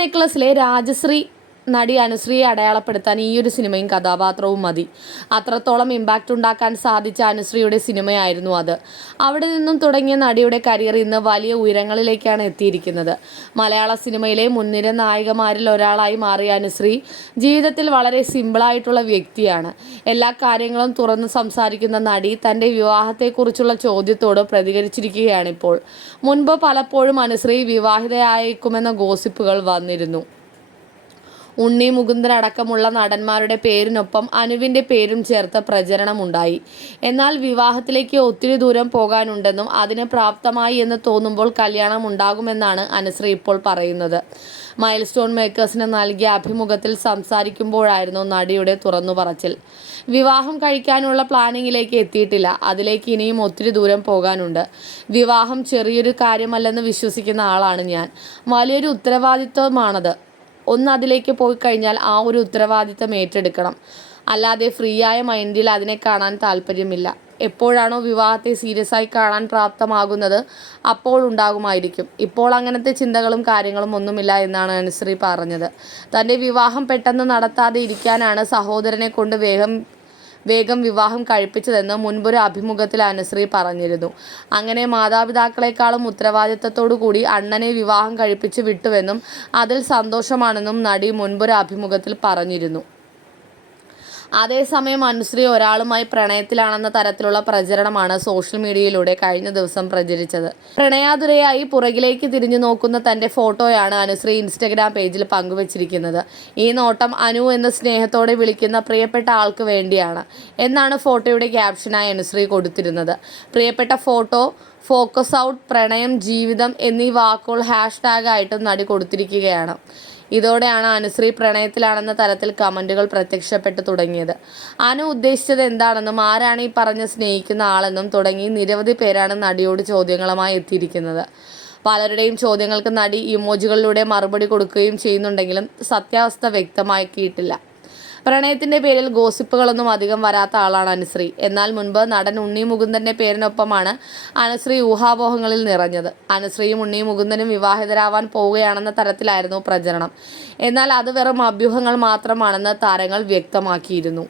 നെക്ലസിലെ രാജശ്രീ നടി അനുശ്രീയെ അടയാളപ്പെടുത്താൻ ഈ ഒരു സിനിമയും കഥാപാത്രവും മതി. അത്രത്തോളം ഇമ്പാക്റ്റ് ഉണ്ടാക്കാൻ സാധിച്ച അനുശ്രീയുടെ സിനിമയായിരുന്നു അത്. അവിടെ നിന്നും തുടങ്ങിയ നടിയുടെ കരിയർ ഇന്ന് വലിയ ഉയരങ്ങളിലേക്കാണ് എത്തിയിരിക്കുന്നത്. മലയാള സിനിമയിലെ മുൻനിര നായികമാരിൽ ഒരാളായി മാറിയ അനുശ്രീ ജീവിതത്തിൽ വളരെ സിമ്പിളായിട്ടുള്ള വ്യക്തിയാണ്. എല്ലാ കാര്യങ്ങളും തുറന്ന് സംസാരിക്കുന്ന നടി തന്റെ വിവാഹത്തെക്കുറിച്ചുള്ള ചോദ്യത്തോട് പ്രതികരിച്ചിരിക്കുകയാണിപ്പോൾ. മുൻപ് പലപ്പോഴും അനുശ്രീ വിവാഹിതയായേക്കുമെന്ന ഗോസിപ്പുകൾ വന്നിരുന്നു. ഉണ്ണി മുകുന്ദൻ അടക്കമുള്ള നടന്മാരുടെ പേരിനൊപ്പം അനുവിന്റെ പേരും ചേർത്ത് പ്രചരണമുണ്ടായി. എന്നാൽ വിവാഹത്തിലേക്ക് ഒത്തിരി ദൂരം പോകാനുണ്ടെന്നും അതിന് പ്രാപ്തമായി എന്ന് തോന്നുമ്പോൾ കല്യാണം ഉണ്ടാകുമെന്നാണ് അനുശ്രീ ഇപ്പോൾ പറയുന്നത്. മൈൽ സ്റ്റോൺ മേക്കേഴ്സിന് നൽകിയ അഭിമുഖത്തിൽ സംസാരിക്കുമ്പോഴായിരുന്നു നടിയുടെ തുറന്നു പറച്ചിൽ വിവാഹം കഴിക്കാനുള്ള പ്ലാനിങ്ങിലേക്ക് എത്തിയിട്ടില്ല. അതിലേക്ക് ഇനിയും ഒത്തിരി ദൂരം പോകാനുണ്ട്. വിവാഹം ചെറിയൊരു കാര്യമല്ലെന്ന് വിശ്വസിക്കുന്ന ആളാണ് ഞാൻ. വലിയൊരു ഉത്തരവാദിത്വമാണത്. ഒന്ന് അതിലേക്ക് പോയി കഴിഞ്ഞാൽ ആ ഒരു ഉത്തരവാദിത്തം ഏറ്റെടുക്കണം. അല്ലാതെ ഫ്രീ ആയ മൈൻഡിൽ അതിനെ കാണാൻ താല്പര്യമില്ല. എപ്പോഴാണോ വിവാഹത്തെ സീരിയസ് ആയി കാണാൻ പ്രാപ്തമാകുന്നത് അപ്പോൾ ഉണ്ടാകുമായിരിക്കും. ഇപ്പോൾ അങ്ങനത്തെ ചിന്തകളും കാര്യങ്ങളും ഒന്നുമില്ല എന്നാണ് അനുശ്രീ പറഞ്ഞത്. തന്റെ വിവാഹം പെട്ടെന്ന് നടത്താതെ ഇരിക്കാനാണ് സഹോദരനെ കൊണ്ട് വേഗം വേഗം വിവാഹം കഴിപ്പിച്ചതെന്ന് മുൻപൊരു അഭിമുഖത്തിൽ അനുശ്രീ പറഞ്ഞിരുന്നു. അങ്ങനെ മാതാപിതാക്കളെക്കാളും ഉത്തരവാദിത്തത്തോടു കൂടി അണ്ണനെ വിവാഹം കഴിപ്പിച്ച് വിട്ടുവെന്നും അതിൽ സന്തോഷമാണെന്നും നടി മുൻപൊരു അഭിമുഖത്തിൽ പറഞ്ഞിരുന്നു. അതേസമയം അനുശ്രീ ഒരാളുമായി പ്രണയത്തിലാണെന്ന തരത്തിലുള്ള പ്രചരണമാണ് സോഷ്യൽ മീഡിയയിലൂടെ കഴിഞ്ഞ ദിവസം പ്രചരിച്ചത്. പ്രണയാതുരയായി പുറകിലേക്ക് തിരിഞ്ഞു നോക്കുന്ന തന്റെ ഫോട്ടോയാണ് അനുശ്രീ ഇൻസ്റ്റഗ്രാം പേജിൽ പങ്കുവച്ചിരിക്കുന്നത്. ഈ നോട്ടം അനു എന്ന സ്നേഹത്തോടെ വിളിക്കുന്ന പ്രിയപ്പെട്ട ആൾക്ക് വേണ്ടിയാണ് എന്നാണ് ഫോട്ടോയുടെ ക്യാപ്ഷനായി അനുശ്രീ കൊടുത്തിരുന്നത്. പ്രിയപ്പെട്ട ഫോട്ടോ ഫോക്കസ് ഔട്ട് പ്രണയം ജീവിതം എന്നീ വാക്കുകൾ ഹാഷ്ടാഗായിട്ടും നടി കൊടുത്തിരിക്കുകയാണ്. ഇതോടെയാണ് അനുശ്രീ പ്രണയത്തിലാണെന്ന തരത്തിൽ കമന്റുകൾ പ്രത്യക്ഷപ്പെട്ടു തുടങ്ങിയത്. അനു ഉദ്ദേശിച്ചത് എന്താണെന്നും ആരാണ് ഈ പറഞ്ഞ് സ്നേഹിക്കുന്ന ആളെന്നും തുടങ്ങി നിരവധി പേരാണ് നടിയോട് ചോദ്യങ്ങളുമായി എത്തിയിരിക്കുന്നത്. പലരുടെയും ചോദ്യങ്ങൾക്ക് നടി ഇമോജികളിലൂടെ മറുപടി കൊടുക്കുകയും ചെയ്യുന്നുണ്ടെങ്കിലും സത്യാവസ്ഥ വ്യക്തമാക്കിയിട്ടില്ല. പ്രണയത്തിന്റെ പേരിൽ ഗോസിപ്പുകളൊന്നും അധികം വരാത്ത ആളാണ് അനുശ്രീ. എന്നാൽ മുൻപ് നടൻ ഉണ്ണി മുകുന്ദന്റെ പേരിനൊപ്പമാണ് അനുശ്രീ ഊഹാപോഹങ്ങളിൽ നിറഞ്ഞത്. അനുശ്രീയും ഉണ്ണി മുകുന്ദനും വിവാഹിതരാവാൻ പോവുകയാണെന്ന തരത്തിലായിരുന്നു പ്രചരണം. എന്നാൽ അത് വെറും അഭ്യൂഹങ്ങൾ മാത്രമാണെന്ന് താരങ്ങൾ വ്യക്തമാക്കിയിരുന്നു.